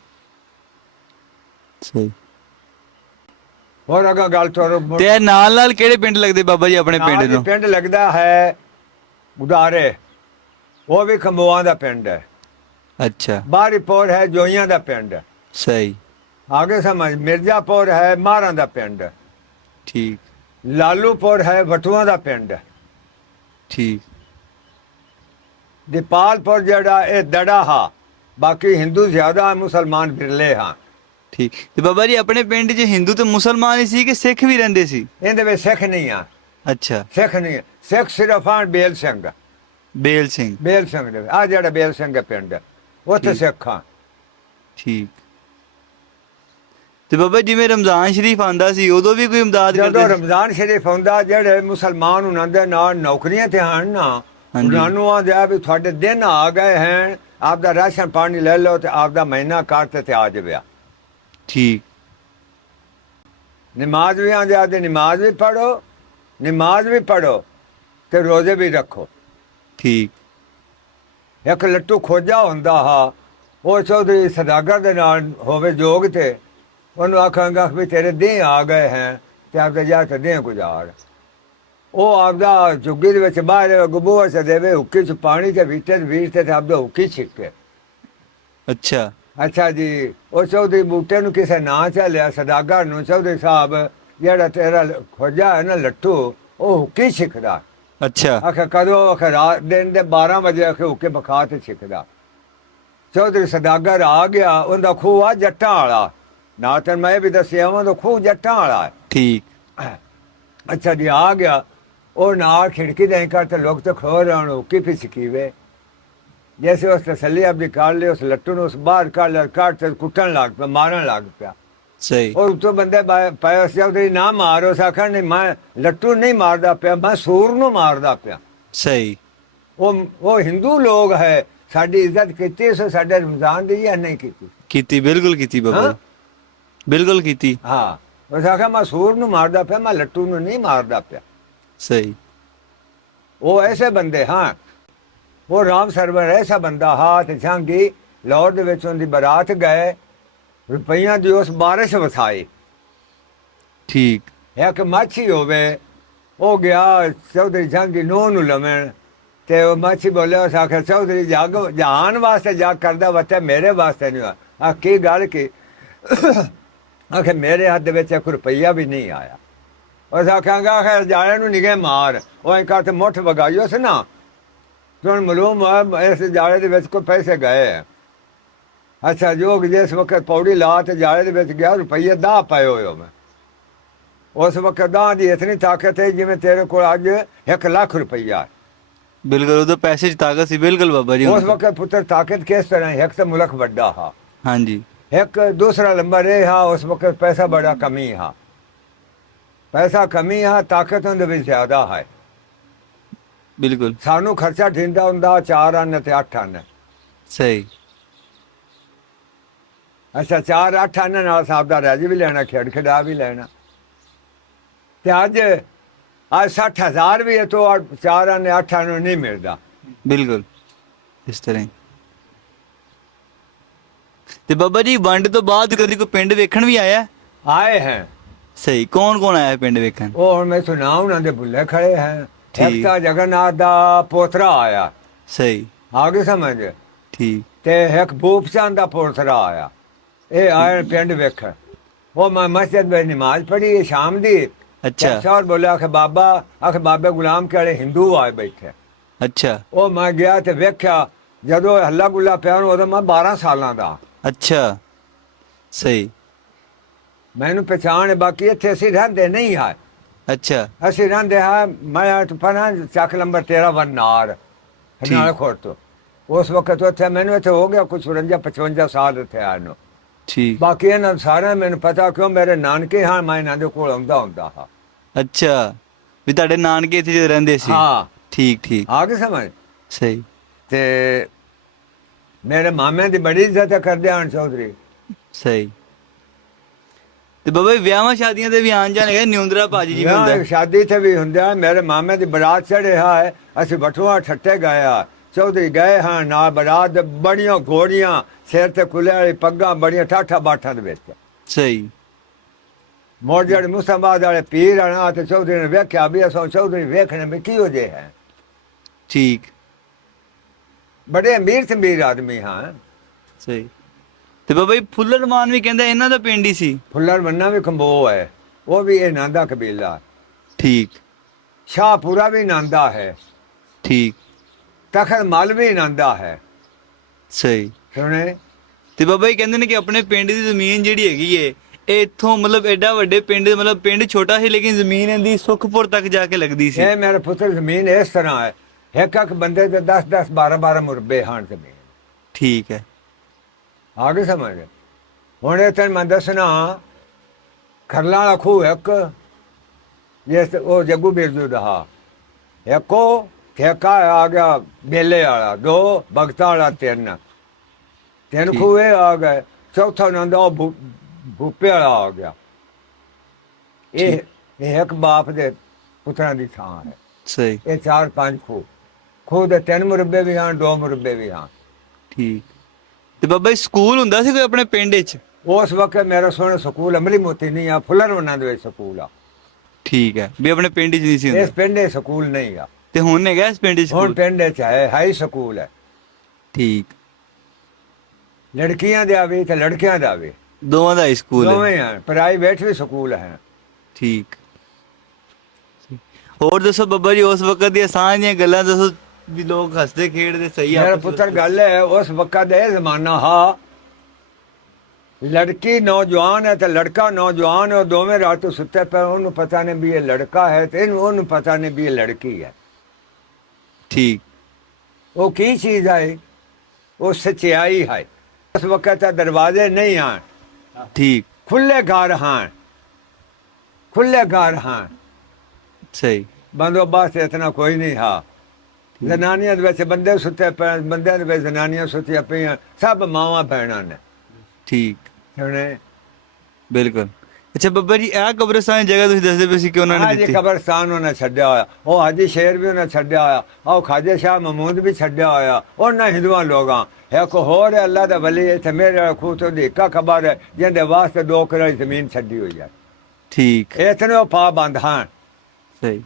ਸਹੀ। ਹੋਰ ਅਗਾ ਗੱਲ ਤੋਰ। ਤੇ ਨਾਲ ਨਾਲ ਕਿਹੜੇ ਪਿੰਡ ਲੱਗਦੇ ਬਾਬਾ ਜੀ ਆਪਣੇ ਪਿੰਡ ਨੂੰ? ਪਿੰਡ ਲੱਗਦਾ ਹੈ ਉਡਾਰੇ ਉਹ ਵੀ ਖੰਬੋਆਂ ਦਾ ਪਿੰਡ ਹੈ। ਅੱਛਾ। ਬਾਰੀਪੁਰ ਹੈ ਜੋਈਆਂ ਦਾ ਪਿੰਡ ਸਹੀ। ਆਗੇ ਸਮਝ ਮਿਰਜ਼ਾਪੁਰ ਹੈ ਮਾਰਾਂ ਦਾ ਪਿੰਡ ਠੀਕ। ਲਾਲੂਪੁਰ ਹੈ ਵਟੂਆਂ ਦਾ ਪਿੰਡ ਠੀਕ। ਦੀਪਾਲਪੁਰ ਜਿਹੜਾ ਇਹ ਦੜਾ ਹਾ ਬਾਕੀ ਹਿੰਦੂ ਜ਼ਿਆਦਾ ਮੁਸਲਮਾਨ ਬਿਰਲੇ ਹਾਂ। ਠੀਕ। ਤੇ ਬਾਬਾ ਜੀ ਆਪਣੇ ਪਿੰਡ 'ਚ ਹਿੰਦੂ ਤੇ ਮੁਸਲਮਾਨ ਹੀ ਸੀ ਕਿ ਸਿੱਖ ਵੀ ਰਹਿੰਦੇ ਸੀ? ਇਹਦੇ ਵਿੱਚ ਸਿੱਖ ਨਹੀਂ ਆ। ਅੱਛਾ। ਸਿੱਖ ਨਹੀਂ ਆ। ਸਿੱਖ ਸਿਰਫ ਆ ਬੇਲ ਸਿੰਘ। ਬੇਲ ਸਿੰਘ। ਬੇਲ ਸਿੰਘ ਦੇ ਆ ਜਿਹੜਾ ਬੇਲ ਸਿੰਘ ਦਾ ਪਿੰਡ ਉੱਥੇ ਠੀਕ। ਸਿੱਖ ਹਾਂ। ਠੀਕ। ਤੇ ਬਾਬਾ ਜਿਵੇਂ ਰਮਜ਼ਾਨ ਸ਼ਰੀਫ ਆਂਦਾ ਸੀ ਉਦੋਂ ਵੀ ਕੋਈ ਇਮਦਾਦ ਜਦੋਂ ਕਰਦੇ ਸੀ? ਰਮਜ਼ਾਨ ਸ਼ਰੀਫ ਹੁੰਦਾ ਜਿਹੜੇ ਮੁਸਲਮਾਨ ਉਹਨਾਂ ਦੇ ਨਾਲ ਨੌਕਰੀਆਂ ਤੇ ਹਨ ਨਾ। ਉਹਨਾਂ ਨੂੰ ਆਂਦੇ ਵੀ ਤੁਹਾਡੇ ਦਿਨ ਆ ਗਏ ਹਨ ਆਪ ਦਾ ਰਾਸ਼ਨ ਪਾਣੀ ਲੈ ਲਓ ਤੇ ਆਪ ਦਾ ਮਹੀਨਾ ਕੱਟ ਤੇ ਆ ਜਾਵੇ ਠੀਕ ਨਮਾਜ਼ ਵੀ ਆਂਦੇ ਆਦੇ ਨਮਾਜ਼ ਵੀ ਪੜੋ ਨਮਾਜ਼ ਵੀ ਪੜੋ ਤੇ ਰੋਜ਼ੇ ਵੀ ਰੱਖੋ ਠੀਕ ਇੱਕ ਲੱਟੂ ਖੋਜਾ ਹੁੰਦਾ ਹਾ ਉਹ ਚੌਧਰੀ ਸਦਾਗਰ ਦੇ ਨਾਲ ਹੋਵੇ ਜੋਗ ਤੇ ਉਹਨੂੰ ਆਖਾਂਗਾ ਵੀ ਤੇਰੇ ਦਿਨ ਆ ਗਏ ਹਨ ਤੇ ਆਪਦਾ ਜਾ ਕੇ ਦਿਨ ਗੁਜ਼ਾਰ। ਉਹ ਆਪਦਾ ਜੁੱਗੀ ਦੇ ਵਿੱਚ ਬਾਹਰ ਗਬੂਆ ਚ ਦੇਵੇ ਹੁੱਕੀ ਚ ਪਾਣੀ ਤੇ ਵੀਟੇ ਵੀਰ ਤੇ ਆਪਦਾ ਹੁੱਕੀ ਛਿੱਕੇ। ਅੱਛਾ। ਅੱਛਾ ਜੀ ਉਹ ਚੌਧਰੀ ਬੂਟੇ ਨੂੰ ਕਿਸੇ ਨਾਂ ਚੱਲਿਆ ਸਦਾਗਰ ਨੂੰ ਚੌਧਰੀ ਸਾਹਿਬ ਜਿਹੜਾ ਤੇਰਾ ਖੋਜਾ ਹੈ ਨਾ ਲੱਟੂ ਉਹ ਹੁੱਕੀ ਛਿੱਕਦਾ। ਅੱਛਾ। ਆਖੇ ਕਦੋਂ? ਆਖੇ ਰਾਤ ਦਿਨ ਦੇ 12 ਵਜੇ ਆਖੇ ਹੁੱਕੇ ਬਖਾ ਤੇ ਛਿੱਕਦਾ। ਚੌਧਰੀ ਸਦਾਗਰ ਆ ਗਿਆ ਉਹਦਾ ਖੂਹ ਆ ਜੱਟਾਂ ਵਾਲਾ। ਨਾ ਤਾਂ ਮੈਂ ਇਹ ਵੀ ਦੱਸਿਆ ਵਾਂ ਉਹ ਖੂਹ ਜੱਟਾਂ ਵਾਲਾ ਠੀਕ। ਅੱਛਾ ਜੀ ਆ ਗਿਆ। ਉਹ ਨਾਲ ਖਿੜਕੀ ਦੇ ਕਰ ਤੇ ਲੋਕ ਤਾਂ ਖੋ ਰਹੇ ਹਨ ਕਿ ਫਿਰ ਸਿਕੀਵੇ ਜੈਸੇ ਉਸ ਤਸੱਲੀ ਆਪਦੀ ਕਰ ਲਈ ਉਸ ਲੱਟੂ ਨੂੰ ਉਸ ਬਾਹਰ ਕੱਢ ਲਿਆ ਕੱਢ ਤੇ ਕੁੱਟਣ ਲੱਗ ਪਿਆ ਮਾਰਨ ਲੱਗ ਪਿਆ। ਸਹੀ। ਔਰ ਉਤੋਂ ਬੰਦੇ ਪਏ ਸੀ ਉਹਦੇ ਨਾ ਮਾਰੋ ਸਾਖਣ ਨਹੀਂ ਮੈਂ ਲੱਟੂ ਨਹੀਂ ਮਾਰਦਾ ਪਿਆ ਮੈਂ ਸੂਰ ਨੂੰ ਮਾਰਦਾ ਪਿਆ। ਸਹੀ। ਉਹ ਉਹ ਹਿੰਦੂ ਲੋਕ ਹੈ ਸਾਡੀ ਇੱਜ਼ਤ ਕੀਤੀ ਸੋ ਸਾਡੇ ਰਮਜ਼ਾਨ ਦੀ ਜਾਂ ਨਹੀਂ ਕੀਤੀ। ਕੀਤੀ ਬਿਲਕੁਲ ਕੀਤੀ ਬਾਬਾ। ਬਿਲਕੁਲ ਕੀਤੀ। ਹਾਂ। ਉਹ ਸਾਖਾ ਮੈਂ ਸੂਰ ਨੂੰ ਮਾਰਦਾ ਪਿਆ ਮੈਂ ਲੱਟੂ ਨੂੰ ਨਹੀਂ ਮਾਰਦਾ ਪਿਆ। ਸਹੀ। ਉਹ ਐਸੇ ਬੰਦੇ ਹਾਂ। ਉਹ ਰਾਮ ਸਰਵਰ ਐਸਾ ਬੰਦਾ ਹਾਂ ਤੇ ਜਾਂਗੀ ਲਾਹੌਰ ਦੇ ਵਿੱਚ ਉਹਦੀ ਬਰਾਤ ਗਏ ਰੁਪਈਆਂ ਦੀ ਉਸ ਬਾਰਿਸ਼ ਵਸਾਈ। ਠੀਕ। ਇੱਕ ਮਾਛੀ ਹੋਵੇ ਉਹ ਗਿਆ ਚੌਧਰੀ ਜਾਂਗੀ ਨੋ ਨੂੰ ਲਵਣ ਤੇ ਉਹ ਮਾਛੀ ਬੋਲਿਆ ਉਸ ਆਖਰ ਚੌਧਰੀ ਜੱਗ ਜਹਾਨ ਵਾਸਤੇ ਜੱਗ ਕਰਦਾ ਵਤੇ ਮੇਰੇ ਵਾਸਤੇ ਨਹੀਂ ਆ ਕੀ ਗੱਲ ਕੀ? ਆਖੇ ਮੇਰੇ ਹੱਥ ਦੇ ਵਿੱਚ ਇੱਕ ਰੁਪਈਆ ਵੀ ਨਹੀਂ ਆਇਆ। ਉਸ ਆਖਾਂਗਾ ਖੈਰ ਜਾਲੇ ਨੂੰ ਨਿਗੇ ਮਾਰ। ਉਹ ਇੱਕ ਹੱਥ ਮੁੱਠ ਵਗਾਈਓ ਸੀ ਨਾ। ਤੁਹਾਨੂੰ ਮਾਲੂਮ ਹੈ ਇਸ ਜਾਲੇ ਦੇ ਵਿੱਚ ਕੋਈ ਪੈਸੇ ਗਏ। ਅੱਛਾ ਜੋਗ ਜਿਸ ਵਕਤ ਪੌੜੀ ਲਾ ਤੇ ਜਾਲੇ ਦੇ ਵਿੱਚ ਗਿਆ ਰੁਪਈਆ ਦਾ ਪਏ ਹੋਏ ਮੈਂ। ਉਸ ਵਕਤ ਦਾ ਦੀ ਇਤਨੀ ਤਾਕਤ ਹੈ ਜਿਵੇਂ ਤੇਰੇ ਕੋਲ ਅੱਜ 1 ਲੱਖ ਰੁਪਈਆ ਬਿਲਕੁਲ ਉਦੋਂ ਪੈਸੇ 'ਚ ਤਾਕਤ ਸੀ। ਬਿਲਕੁਲ ਬਾਬਾ ਜੀ ਉਸ ਵਕਤ ਪੁੱਤਰ ਤਾਕਤ ਕਿਸ ਤਰ੍ਹਾਂ ਹੈ? ਇੱਕ ਤਾਂ ਮੁਲਕ ਵੱਡਾ ਹਾ। ਹਾਂਜੀ। ਇੱਕ ਦੂਸਰਾ ਨੰਬਰ ਇਹ ਹਾ ਉਸ ਵਕਤ ਪੈਸਾ ਬੜਾ ਕਮੀ ਹਾ। ਪੈਸਾ ਕਮੀ ਹਾ ਤਾਕਤ ਉਹਦੇ ਵਿੱਚ ਜ਼ਿਆਦਾ ਹੈ। ਬਿਲਕੁਲ। ਸਾਨੂੰ ਖਰਚਾ ਠਿੰਦਾ ਹੁੰਦਾ 4 ਅੰਨ ਤੇ 8 ਅੰਨ। ਸਹੀ। ਅੱਛਾ 4 8 ਅੰਨ ਨਾਲ ਸਾਹਿਬ ਦਾ ਰਾਜ ਵੀ ਲੈਣਾ ਖੇਡ ਖਿਡਾ ਵੀ ਲੈਣਾ। ਤੇ ਅੱਜ ਅੱਜ 60000 ਵੀ ਹੈ ਤੋਂ 4 ਅੰਨ 8 ਅੰਨ ਨਹੀਂ ਮਿਲਦਾ। ਬਿਲਕੁਲ। ਇਸ ਤਰ੍ਹਾਂ ਤੇ ਬਾਬਾ ਜੀ ਵੰਡ ਤੋਂ ਬਾਅਦ ਕਦੀ ਕੋਈ ਪਿੰਡ ਵੇਖਣ ਵੀ ਆਇਆ? ਆਏ ਹੈ। ਸਹੀ ਕੌਣ ਕੌਣ ਆਇਆ ਪਿੰਡ ਵੇਖਣ? ਉਹ ਹੁਣ ਮੈਂ ਸੁਣਾ ਉਹਨਾਂ ਦੇ ਬੁੱਲੇ ਖੜੇ ਹੈ। ਇੱਕ ਠੀਕ। ਤਾਂ ਜਗਨਨਾਥ ਦਾ ਪੋਤਰਾ ਆਇਆ। ਸਹੀ। ਆ ਗਏ ਸਮਝ? ਠੀਕ। ਤੇ ਇੱਕ ਭੂਪਚੰਦ ਦਾ ਪੋਤਰਾ ਆਇਆ। ਇਹ ਆਏ ਪਿੰਡ ਵੇਖ ਉਹ ਮੈਂ ਮਸਜਿਦ ਵਿੱਚ ਨਮਾਜ਼ ਪੜ੍ਹੀ ਸ਼ਾਮ ਦੀ। ਅੱਛਾ। ਸ਼ਾਹ ਬੋਲਿਆ ਕਿ ਬਾਬਾ ਆਖ ਬਾਬੇ ਗੁਲਾਮ ਕੇ ਵਾਲੇ ਹਿੰਦੂ ਆਏ ਬੈਠੇ। ਅੱਛਾ। ਉਹ ਮੈਂ ਗਿਆ ਤੇ ਵੇਖਿਆ ਜਦੋਂ ਇਹ ਹੱਲਾ ਗੁੱਲਾ ਪਿਆ ਉਦੋਂ ਮੈਂ 12 ਸਾਲਾਂ ਦਾ। ਅੱਛਾ ਸਹੀ। ਮੈਨੂੰ ਪਛਾਣ ਹੈ, ਬਾਕੀ ਇੱਥੇ ਅਸੀਂ ਰਹਿੰਦੇ ਨਹੀਂ ਹਾਂ। ਅੱਛਾ। ਅਸੀਂ ਰਹਿੰਦੇ ਹਾਂ ਮੈਂ ਪਨਾ ਚੱਕ ਨੰਬਰ 13 ਵਰਨਾਰ। ਨਾਲ ਖੋਰ ਤੋਂ। ਉਸ ਵਕਤ ਉੱਥੇ ਮੈਨੂੰ ਇੱਥੇ ਹੋ ਗਿਆ ਕੁਝ 54 55 ਸਾਲ ਇੱਥੇ ਆਏ ਨੂੰ। ਠੀਕ। ਬਾਕੀ ਇਹਨਾਂ ਸਾਰਿਆਂ ਮੈਨੂੰ ਪਤਾ ਕਿਉਂ ਮੇਰੇ ਨਾਨਕੇ ਹਾਂ ਮੈਂ ਇਹਨਾਂ ਦੇ ਕੋਲ ਆਉਂਦਾ ਹੁੰਦਾ ਹਾਂ। ਅੱਛਾ ਵੀ ਤੁਹਾਡੇ ਨਾਨਕੇ ਇੱਥੇ ਰਹਿੰਦੇ ਸੀ? ਹਾਂ। ਠੀਕ ਠੀਕ। ਆ ਗਈ ਸਮਝ? ਸਹੀ। ਤੇ ਮੇਰੇ ਮਾਮੇ ਦੀ ਬੜੀ ਇੱਜ਼ਤ ਕਰਦੇ ਹਨ ਚੌਧਰੀ ਸਹੀ। ਤੇ ਬਾਬਾ ਜੀ ਵਿਆਹਾਂ ਸ਼ਾਦੀਆਂ ਤੇ ਵੀ ਆਣ ਜਾਣ ਹੈਗਾ ਨਿਉਂਦਰਾ ਭਾਜੀ ਜੀ ਵੀ ਹੁੰਦਾ। ਵਿਆਹ ਸ਼ਾਦੀ ਤੇ ਵੀ ਹੁੰਦਿਆ ਮੇਰੇ ਮਾਮੇ ਦੀ ਬਰਾਤ ਚੜਿਆ ਹੈ ਅਸੀਂ ਬਟੂਆ ਠੱਟੇ ਗਿਆ ਚੌਧਰੀ ਗਏ ਹਾਂ ਨਾਲ ਬਰਾਤ ਬੜੀਆਂ ਘੋੜੀਆਂ ਸਿਰ ਤੇ ਕੁਲੇ ਵਾਲੀ ਪੱਗਾਂ ਬੜੀਆਂ ਠਾਠਾ ਬਾਠਾਂ ਦੇ ਵਿੱਚ। ਸਹੀ। ਮੋੜ ਜਿਹੜੇ ਮੁਸਲਮਾਨ ਵਾਲੇ ਪੀਰ ਆਣਾ ਤੇ ਚੌਧਰੀ ਨੇ ਵੇਖਿਆ ਵੀ ਅਸਾਂ ਚੌਧਰੀ ਵੇਖਣੇ ਵਿੱਚ ਕੀ ਹੋ ਜੇ ਹੈ। ਠੀਕ। ਬੜੇ ਅਮੀਰ ਸਮੀਰ ਆਦਮੀ ਹਾਂ। ਸਹੀ। ਤੇ ਬਾਬਾ ਜੀ ਫੁੱਲਰ ਮਾਨ ਵੀ ਕਹਿੰਦਾ ਇਹਨਾਂ ਦਾ ਪਿੰਡ ਹੀ ਸੀ। ਫੁੱਲਰ ਮੰਨਾ ਵੀ ਖੰਬੋ ਹੈ। ਉਹ ਵੀ ਇਹ ਨਾਂਦਾ ਕਬੀਲਾ। ਠੀਕ। ਸ਼ਾਹਪੁਰਾ ਵੀ ਨਾਂਦਾ ਹੈ। ਠੀਕ। ਤਖਤ ਮਲ ਵੀ ਨਾਂਦਾ ਹੈ। ਸਹੀ। ਸੁਣੇ ਤੇ ਬਾਬਾ ਜੀ ਕਹਿੰਦੇ ਨੇ ਕਿ ਆਪਣੇ ਪਿੰਡ ਦੀ ਜ਼ਮੀਨ ਜਿਹੜੀ ਹੈਗੀ ਏ ਇਹ ਇੱਥੋਂ ਮਤਲਬ ਐਡਾ ਵੱਡੇ ਪਿੰਡ ਮਤਲਬ ਪਿੰਡ ਛੋਟਾ ਸੀ ਲੇਕਿਨ ਜ਼ਮੀਨ ਇਹਦੀ ਸੁਖਪੁਰ ਤੱਕ ਜਾ ਕੇ ਲੱਗਦੀ ਸੀ। ਇਹ ਮੇਰੇ ਪੁੱਤਰ ਜ਼ਮੀਨ ਇਸ ਤਰ੍ਹਾਂ ਹੈ। ਇੱਕ ਇੱਕ ਬੰਦੇ ਦੇ 10 10 12 12 ਮੁਰਬੇ ਹਨ ਜ਼ਮੀਨ ਠੀਕ ਹੈ। ਆ ਗਏ ਸਮਝ? ਹੁਣ ਇਹ ਤੈਨੂੰ ਮੈਂ ਦੱਸਣਾ ਖਰਲਾ ਵਾਲਾ ਖੂਹ ਇੱਕ ਜਿਸ ਉਹ ਜੱਗੂ ਬਿਰਜੂ ਦਾ ਇੱਕੋ ਠੇਕਾ ਆ ਗਿਆ ਬੇਲੇ ਵਾਲਾ ਦੋ ਭਗਤਾਂ ਵਾਲਾ ਤਿੰਨ। ਤਿੰਨ। ਖੂਹੇ ਆ ਗਏ ਚੌਥਾ ਨੰਦਾ ਉਹ ਭੂਪੇ ਵਾਲਾ ਆ ਗਿਆ। ਇਹ ਇਹ ਇੱਕ ਬਾਪ ਦੇ ਪੁੱਤਰਾਂ ਦੀ ਥਾਂ ਹੈ। ਸਹੀ। ਇਹ ਚਾਰ ਪੰਜ ਖੂਹ। ਖੂਹ ਦੇ ਤਿੰਨ ਮੁਰਬੇ ਵੀ ਹਨ ਦੋ ਮੁਰਬੇ ਵੀ ਹਨ ਠੀਕ। ਤੇ ਬਾਬਾ ਜੀ ਸਕੂਲ ਹੁੰਦਾ ਸੀ ਕੋਈ ਆਪਣੇ ਪਿੰਡ ਵਿੱਚ? ਉਸ ਵਕਤ ਮੇਰਾ ਸੋਹਣਾ ਸਕੂਲ ਅਮਲੀ ਮੋਤੀ ਨਹੀਂ ਆ ਫੁੱਲਰ ਉਹਨਾਂ ਦੇ ਵਿੱਚ ਸਕੂਲ ਆ। ਠੀਕ ਹੈ ਵੀ ਆਪਣੇ ਪਿੰਡ 'ਚ ਨਹੀਂ ਸੀ ਇਸ ਹੁੰਦਾ ਪਿੰਡ ਦੇ ਸਕੂਲ ਨਹੀਂ ਆ। ਤੇ ਹੁਣ ਹੈਗਾ ਇਸ ਪਿੰਡ 'ਚ ਹੁਣ ਸਕੂਲ? ਪਿੰਡ ਚ ਹੈ ਹਾਈ ਸਕੂਲ ਹੈ। ਠੀਕ। ਲੜਕੀਆਂ ਦਾ ਵੀ ਤੇ ਲੜਕਿਆਂ ਦਾ ਵੀ ਦੋਵਾਂ ਦਾ ਸਕੂਲ ਹੈ। ਦੋਵੇਂ ਆ ਪ੍ਰਾਈਵੇਟ ਵੀ ਸਕੂਲ ਹੈ। ਠੀਕ। ਹੋਰ ਦੱਸੋ ਬੱਬਾ ਜੀ ਉਸ ਵਕਤ ਦੀਆਂ ਸਾਂਝ ਦੀਆਂ ਗੱਲਾਂ ਦੱਸੋ ਵੀ ਲੋਕ ਹੱਸਦੇ ਖੇਡਦੇ ਸਹੀ ਮੇਰਾ ਆਪਸ ਪੁੱਤਰ? ਗੱਲ ਹੈ ਉਸ ਵਕਤ ਦਾ ਇਹ ਜ਼ਮਾਨਾ ਹਾ। ਲੜਕੀ ਨੌਜਵਾਨ ਹੈ ਤੇ ਲੜਕਾ ਨੌਜਵਾਨ ਹੈ ਉਹ ਦੋਵੇਂ ਰਾਤ ਸੁੱਤੇ ਪਏ ਉਹਨੂੰ ਪਤਾ ਨਹੀਂ ਵੀ ਇਹ ਲੜਕਾ ਹੈ ਤੇ ਇਹਨੂੰ ਉਹਨੂੰ ਪਤਾ ਨਹੀਂ ਵੀ ਇਹ ਲੜਕੀ ਹੈ। ਠੀਕ। ਉਹ ਕੀ ਚੀਜ਼ ਹੈ? ਉਹ ਸਚਾਈ ਹੈ। ਉਸ ਵਕਤ ਤਾਂ ਦਰਵਾਜ਼ੇ ਨਹੀਂ ਹਨ। ਠੀਕ। ਖੁੱਲੇ ਘਰ ਹਨ। ਖੁੱਲੇ ਘਰ ਹਨ। ਸਹੀ। ਬੰਦੋਬਸਤ ਇਤਨਾ ਕੋਈ ਨਹੀਂ ਹਾਂ। ਜ਼ਨਾਨੀਆਂ ਦੇ ਵਿੱਚ ਬੰਦੇ ਸੁੱਤੇ ਪਏ ਬੰਦਿਆਂ ਦੇ ਵਿੱਚ ਜ਼ਨਾਨੀਆਂ ਸੁੱਤੀਆਂ ਪਈਆਂ ਸਭ ਮਾਵਾਂ ਭੈਣਾਂ ਨੇ। ਠੀਕ। ਹੁਣੇ। ਬਿਲਕੁਲ। ਅੱਛਾ ਬੱਬਾ ਜੀ ਇਹ ਕਬਰਸਤਾਨ ਦੀ ਜਗ੍ਹਾ ਤੁਸੀਂ ਦੱਸਦੇ ਪਏ ਸੀ ਕਿ ਉਹਨਾਂ ਨੇ ਦਿੱਤੀ। ਕਬਰਸਤਾਨ ਉਹਨੇ ਛੱਡਿਆ ਹੋਇਆ। ਉਹ ਹਾਜੀ ਸ਼ੇਰ ਵੀ ਉਹਨੇ ਛੱਡਿਆ ਹੋਇਆ। ਉਹ ਖਾਜੇ ਸ਼ਾਹ ਮਹਮੂਦ ਵੀ ਛੱਡਿਆ ਹੋਇਆ। ਉਹਨਾਂ ਹਿੰਦੂਆਂ ਲੋਕਾਂ। ਇੱਕ ਹੋਰ ਹੈ ਅੱਲਾ ਦਾ ਵਲੀ ਇੱਥੇ ਮੇਰੇ ਖੂਹ ਤੋਂ ਦੀ ਇੱਕਾ ਖਬਰ ਹੈ ਜਿਹਦੇ ਵਾਸਤੇ ਦੋ ਕਰੋੜ ਜ਼ਮੀਨ ਛੱਡੀ ਹੋਈ ਹੈ। ਠੀਕ। ਇਤਨੇ ਉਹ ਪਾ ਬੰਦ ਹਨ। ਸਹੀ।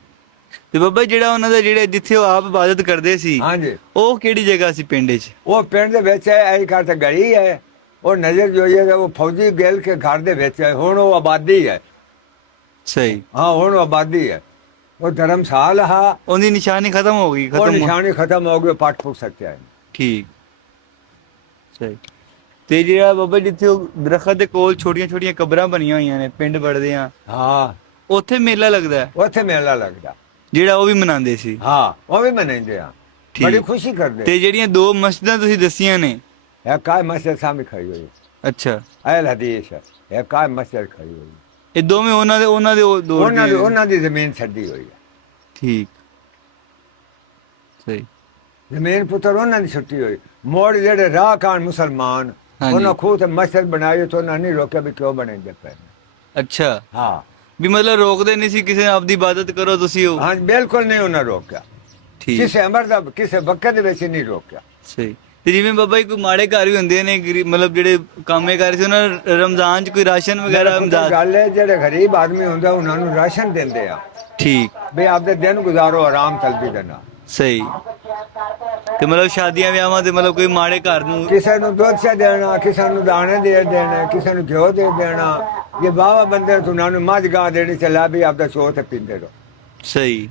ਤੇ ਬੱਬਾ ਜੀ, ਜਿਹੜਾ ਉਹਨਾਂ ਦਾ ਜਿਹੜੇ ਜਿੱਥੇ ਉਹ ਆਪ ਇਬਾਦਤ ਕਰਦੇ ਸੀ ਹਾਂਜੀ। ਉਹ ਕਿਹੜੀ ਜਗ੍ਹਾ ਸੀ ਪਿੰਡ 'ਚ ਉਹ ਪਿੰਡ ਦੇ ਵਿੱਚ ਹੈ ਐਂ ਕਰ ਤੇ ਗਲੀ ਹੈ। ਉਹ ਨਜ਼ਰ ਜੋਈਏ ਤਾਂ ਉਹ ਫੌਜੀ ਗੇਲ ਕੇ ਘਰ ਦੇ ਵਿੱਚ ਹੈ। ਹੁਣ ਉਹ ਆਬਾਦੀ ਹੈ। ਸਹੀ। ਹਾਂ ਹੁਣ ਉਹ ਆਬਾਦੀ ਹੈ। ਉਹ ਧਰਮਸ਼ਾਲ ਹਾ। ਉਹਦੀ ਨਿਸ਼ਾਨੀ ਖਤਮ ਹੋ ਗਈ ਉਹ ਖਤਮ ਹੋ ਨਿਸ਼ਾਨੀ ਖਤਮ ਹੋ ਗਈ ਪੱਟ ਫੁੱਕ ਸਕਤੇ ਹੈ ਠੀਕ। ਸਹੀ। ਤੇ ਜਿਹੜਾ ਬਾਬਾ ਜਿੱਥੇ ਉਹ ਦਰਖਤ ਦੇ ਕੋਲ ਛੋਟੀਆਂ ਛੋਟੀਆਂ ਕਬਰਾਂ ਬਣੀਆਂ ਹੋਈਆਂ ਨੇ ਪਿੰਡ ਵੜਦੇ ਆ ਹਾਂ। ਉੱਥੇ ਮੇਲਾ ਲੱਗਦਾ ਹੈ? ਉੱਥੇ ਮੇਲਾ ਲੱਗਦਾ। ਜਿਹੜਾ ਉਹ ਵੀ ਮਨਾਉਂਦੇ ਸੀ। ਹਾਂ ਉਹ ਵੀ ਮਨਾਉਂਦੇ ਆ। ਠੀਕ। ਬੜੀ ਖੁਸ਼ੀ ਕਰਦੇ। ਤੇ ਜਿਹੜੀਆਂ ਦੋ ਮਸਜਿਦਾਂ ਤੁਸੀਂ ਦੱਸੀਆਂ ਨੇ। ਇਹ ਕਾਇ ਮਸਜਿਦ ਸਾਹਮਣੇ ਖੜੀ ਹੋਈ। ਅੱਛਾ। ਐਲ ਹਦੀਸ ਹੈ ਇਹ ਕਾਇ ਮਸਜਿਦ ਖੜੀ ਹੋਈ। ਇਹ ਦੋਵੇਂ ਉਹਨਾਂ ਦੇ ਉਹਨਾਂ ਦੇ ਉਹ ਦੋ ਉਹਨਾਂ ਦੀ ਉਹਨਾਂ ਦੀ ਜ਼ਮੀਨ ਛੱਡੀ ਹੋਈ ਹੈ। ਠੀਕ। ਸਹੀ। ਜ਼ਮੀਨ ਪੁੱਤਰ ਉਹਨਾਂ ਦੀ ਛੁੱਟੀ ਹੋਈ। ਮੋੜ ਜਿਹੜੇ ਰਾਹ ਕਾਨ ਮੁਸਲਮਾਨ ਹਾਂਜੀ। ਉਹਨਾਂ ਤੇ ਮਸਜਿਦ ਬਣਾਈ ਤੋਂ ਉਹਨਾਂ ਨਹੀਂ ਰੋਕਿਆ ਵੀ ਕਿਉਂ ਬਣਾਉਂਦੇ ਪਏ। ਅੱਛਾ। ਹਾਂ। ਵੀ ਮਤਲਬ ਰੋਕਦੇ ਨਹੀਂ ਸੀ ਕਿਸੇ ਆਪਦੀ ਇਬਾਦਤ ਕਰੋ ਤੁਸੀਂ ਉਹ? ਹਾਂ ਬਿਲਕੁਲ ਨਹੀਂ ਉਹਨਾਂ ਰੋਕਿਆ। ਠੀਕ। ਕਿਸੇ ਅਮਰ ਦਾ ਕਿਸੇ ਵਕਤ ਦੇ ਵਿੱਚ ਨਹੀਂ ਰੋਕਿਆ। ਸਹੀ। ਤੇ ਜਿਵੇਂ ਬਾਬਾ ਜੀ ਕੋਈ ਮਾੜੇ ਘਰ ਵੀ ਹੁੰਦੇ ਨੇ ਗਰੀਬ- ਮਤਲਬ ਜਿਹੜੇ ਕਾਮੇ ਕਰ ਸੀ ਉਹਨਾਂ ਨੂੰ ਰਮਜ਼ਾਨ 'ਚ ਕੋਈ ਰਾਸ਼ਨ ਵਗੈਰਾ ਇਮਦਾਦ ਗੱਲ ਹੈ ਜਿਹੜੇ ਗਰੀਬ ਆਦਮੀ ਹੁੰਦਾ ਉਹਨਾਂ ਨੂੰ ਰਾਸ਼ਨ ਦਿੰਦੇ ਆ। ਠੀਕ। ਵੀ ਆਪਦੇ ਦਿਨ ਗੁਜ਼ਾਰੋ ਆਰਾਮ ਤਲਬੀ ਦੇ ਨਾਲ ਸਹੀ। ਤੇ ਮਤਲਬ ਸ਼ਾਦੀਆਂ ਵਿਆਹਾਂ ਤੇ ਮਤਲਬ ਕੋਈ ਮਾੜੇ ਘਰ ਨੂੰ ਕਿਸੇ ਨੂੰ ਦੁੱਧ ਚ ਦੇਣਾ ਕਿਸੇ ਨੂੰ ਦਾਣੇ ਦੇ ਦੇਣਾ ਕਿਸੇ ਨੂੰ ਘਿਓ ਦੇ ਦੇਣਾ। ਇਹ ਬਾਵਾ ਬੰਦੇ ਨੂੰ ਉਹਨਾਂ ਨੂੰ ਮੱਝ ਗਾਂ ਦੇਣੀ ਚਲਾ ਵੀ ਆਪਦਾ ਚੋ ਤੇ ਪੀਂਦੇ ਰਹੋ। ਸਹੀ।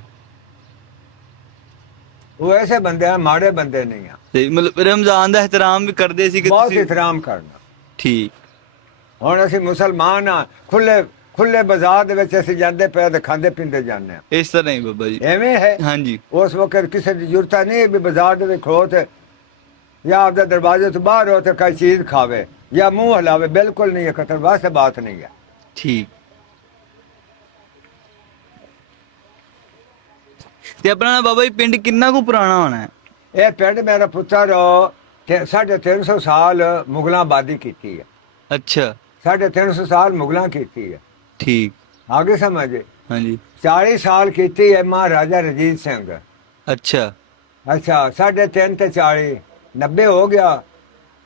ਉਹ ਐਸੇ ਬੰਦੇ ਆ ਮਾੜੇ ਬੰਦੇ ਨਹੀਂ ਆ। ਸਹੀ ਮਤਲਬ ਰਮਜ਼ਾਨ ਦਾ ਇਹਤਰਾਮ ਵੀ ਕਰਦੇ ਸੀ ਕਿ ਬਹੁਤ ਤੁਸੀਂ ਇਤਰਾਮ ਕਰਨਾ। ਠੀਕ। ਹੁਣ ਅਸੀਂ ਮੁਸਲਮਾਨ ਆ ਖੁੱਲੇ ਖੁੱਲੇ ਬਾਜ਼ਾਰ ਦੇ ਵਿੱਚ ਅਸੀਂ ਜਾਂਦੇ ਪਏ ਤੇ ਖਾਂਦੇ ਪੀਂਦੇ ਜਾਂਦੇ ਆ ਇਸ ਤਰ੍ਹਾਂ ਹੀ ਬਾਬਾ ਜੀ। ਐਵੇਂ ਹੈ। ਹਾਂਜੀ। ਉਸ ਵਕਤ ਕਿਸੇ ਦੀ ਜ਼ਰੂਰਤ ਨਹੀਂ ਵੀ ਬਾਜ਼ਾਰ ਦੇ ਵਿੱਚ ਖੜੋ ਤੇ ਜਾਂ ਆਪਦੇ ਦਰਵਾਜ਼ੇ ਤੋਂ ਬਾਹਰ ਹੋ ਤੇ ਕੋਈ ਚੀਜ਼ ਖਾਵੇ ਜਾਂ ਮੂੰਹ ਹਲਾਵੇ ਬਿਲਕੁਲ ਨਹੀਂ ਇਹ ਕਤਰ ਵਾਸਤੇ ਬਾਤ ਨਹੀਂ ਹੈ। ਠੀਕ। ਤੇ ਆਪਣਾ ਬਾਬਾ ਜੀ ਪਿੰਡ ਕਿੰਨਾ ਕੁ ਪੁਰਾਣਾ ਹੋਣਾ ਹੈ? ਇਹ ਪਿੰਡ ਮੇਰਾ ਪੁੱਤਰ ਤੇ ਸਾਢੇ ਤਿੰਨ ਸੌ ਸਾਲ ਮੁਗਲਾਂ ਆਬਾਦੀ ਕੀਤੀ ਹੈ। ਅੱਛਾ। ਸਾਢੇ ਤਿੰਨ ਸੌ ਸਾਲ ਮੁਗਲਾਂ ਕੀਤੀ ਹੈ। ਠੀਕ। ਆਗੇ ਸਮਝ। ਹਾਂਜੀ। 40 ਸਾਲ ਕੀਤੀ ਹੈ ਮਹਾਰਾਜਾ ਰਣਜੀਤ ਸਿੰਘ। ਅੱਛਾ। ਅੱਛਾ ਸਾਢੇ ਤਿੰਨ ਤੇ 40 90 ਹੋ ਗਿਆ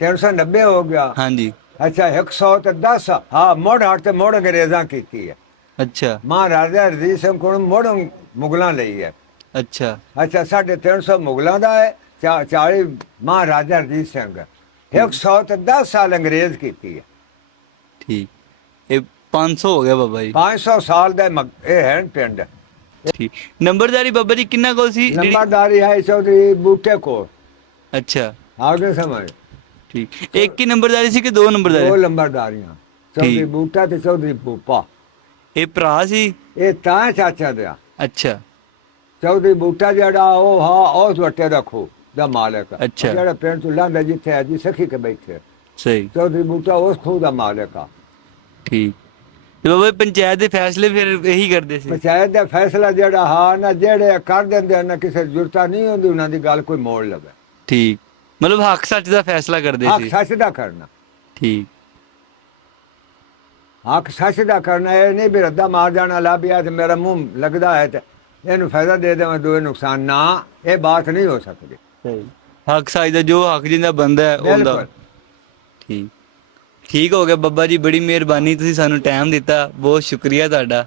390 ਹੋ ਗਿਆ। ਹਾਂਜੀ। ਅੱਛਾ 100 ਤੇ 10 ਹਾਂ ਮੋੜ ਹਟ ਤੇ ਮੋੜ ਅੰਗਰੇਜ਼ਾਂ ਕੀਤੀ ਹੈ ਅੱਛਾ। ਮਹਾਰਾਜਾ ਰਣਜੀਤ ਸਿੰਘ ਕੋਲ ਮੋੜ ਮੁਗਲਾਂ ਲਈ ਹੈ ਅੱਛਾ। ਅੱਛਾ ਸਾਢੇ ਤਿੰਨ ਸੌ ਮੁਗਲਾਂ ਦਾ ਹੈ 40 ਮਹਾਰਾਜਾ ਰਣਜੀਤ ਸਿੰਘ। 100 ਤੇ 10 ਸਾਲ ਅੰਗਰੇਜ਼ ਕੀਤੀ ਹੈ ਠੀਕ। 500 ਹੋ ਗਿਆ ਬਾਬਾ ਜੀ। 500 ਸਾਲ ਦਾ ਮਗ- ਇਹ ਹੈ ਪਿੰਡ। ਠੀਕ। ਨੰਬਰਦਾਰੀ ਬਾਬਾ ਜੀ ਕਿੰਨਾ ਕੋਲ ਸੀ? ਜਿਹੜੀ- ਨੰਬਰਦਾਰੀ ਹੈ ਚੌਧਰੀ ਬੂਟੇ ਕੋਲ। ਅੱਛਾ। ਆਗੇ ਸਮਝ ਠੀਕ। ਇੱਕ ਹੀ ਨੰਬਰਦਾਰੀ ਸੀ ਕਿ ਦੋ ਦੋ ਨੰਬਰਦਾਰੀ ਲੰਬਰਦਾਰੀਆਂ ਚੌਧਰੀ ਠੀਕ। ਬੂਟਾ ਤੇ ਚੌਧਰੀ ਪੂਪਾ ਇਹ ਭਰਾ ਸੀ? ਇਹ ਤਾਂ ਚਾਚਾ ਦਾ ਅੱਛਾ। ਚੌਧਰੀ ਬੂਟਾ ਜਿਹੜਾ ਉਹ ਹਾਂ ਉਹ ਵੱਟੇ ਦਾ ਖੂਹ ਦਾ ਮਾਲਕ। ਅੱਛਾ। ਜਿਹੜਾ ਪਿੰਡ ਤੋਂ ਲਾਂਦਾ ਜਿੱਥੇ ਹੈ ਜੀ ਸਖੀ ਕੇ ਬੈਠੇ। ਸਹੀ। ਚੌਧਰੀ ਬੂਟਾ ਉਸ ਖੂਹ ਦਾ ਮਾਲਕ ਆ। ਠੀਕ। ਤੇ ਬਾਬਾ ਜੀ ਪੰਚਾਇਤ ਦੇ ਫੈਸਲੇ ਫਿਰ ਇਹੀ ਕਰਦੇ ਸੀ। ਪੰਚਾਇਤ ਦਾ ਫੈਸਲਾ ਜਿਹੜਾ ਹਾਂ ਨਾ ਜਿਹੜੇ ਕਰ ਦਿੰਦੇ ਆ, ਨਾ ਕਿਸੇ ਜ਼ਰੂਰਤ ਨਹੀਂ ਹੁੰਦੀ ਉਹਨਾਂ ਦੀ ਗੱਲ ਕੋਈ ਮੋੜ ਲਵੇ। ਠੀਕ। ਮਤਲਬ ਹੱਕ ਸੱਚ ਦਾ ਫੈਸਲਾ ਕਰਦੇ ਹੱਕ ਸੀ। ਸੱਚ ਦਾ ਕਰਨਾ। ਠੀਕ। ਹੱਕ ਸੱਚ ਦਾ ਕਰਨਾ ਇਹ ਨਹੀਂ ਵੀ ਰੱਦਾ ਮਾਰ ਜਾਣਾ ਲੱਭਿਆ ਤੇ ਮੇਰਾ ਮੂੰਹ ਲੱਗਦਾ ਹੈ ਤੇ ਇਹਨੂੰ ਫਾਇਦਾ ਦੇ ਦੇਵਾਂ ਦੋਏ ਨੁਕਸਾਨ ਨਾ ਇਹ ਬਾਤ ਨਹੀਂ ਹੋ ਸਕਦੀ। ਸਹੀ। ਹੱਕ ਸੱਚ ਦਾ ਜੋ ਹੱਕ ਜਿੰਦਾ ਬੰਦਾ ਹੈ ਉਹਦਾ। ਬਿਲਕੁਲ। ਠੀਕ। ਠੀਕ ਹੋ ਗਿਆ ਬੱਬਾ ਜੀ ਬੜੀ ਮਿਹਰਬਾਨੀ ਤੁਸੀਂ ਸਾਨੂੰ ਟਾਈਮ ਦਿੱਤਾ ਬਹੁਤ ਸ਼ੁਕਰੀਆ ਤੁਹਾਡਾ।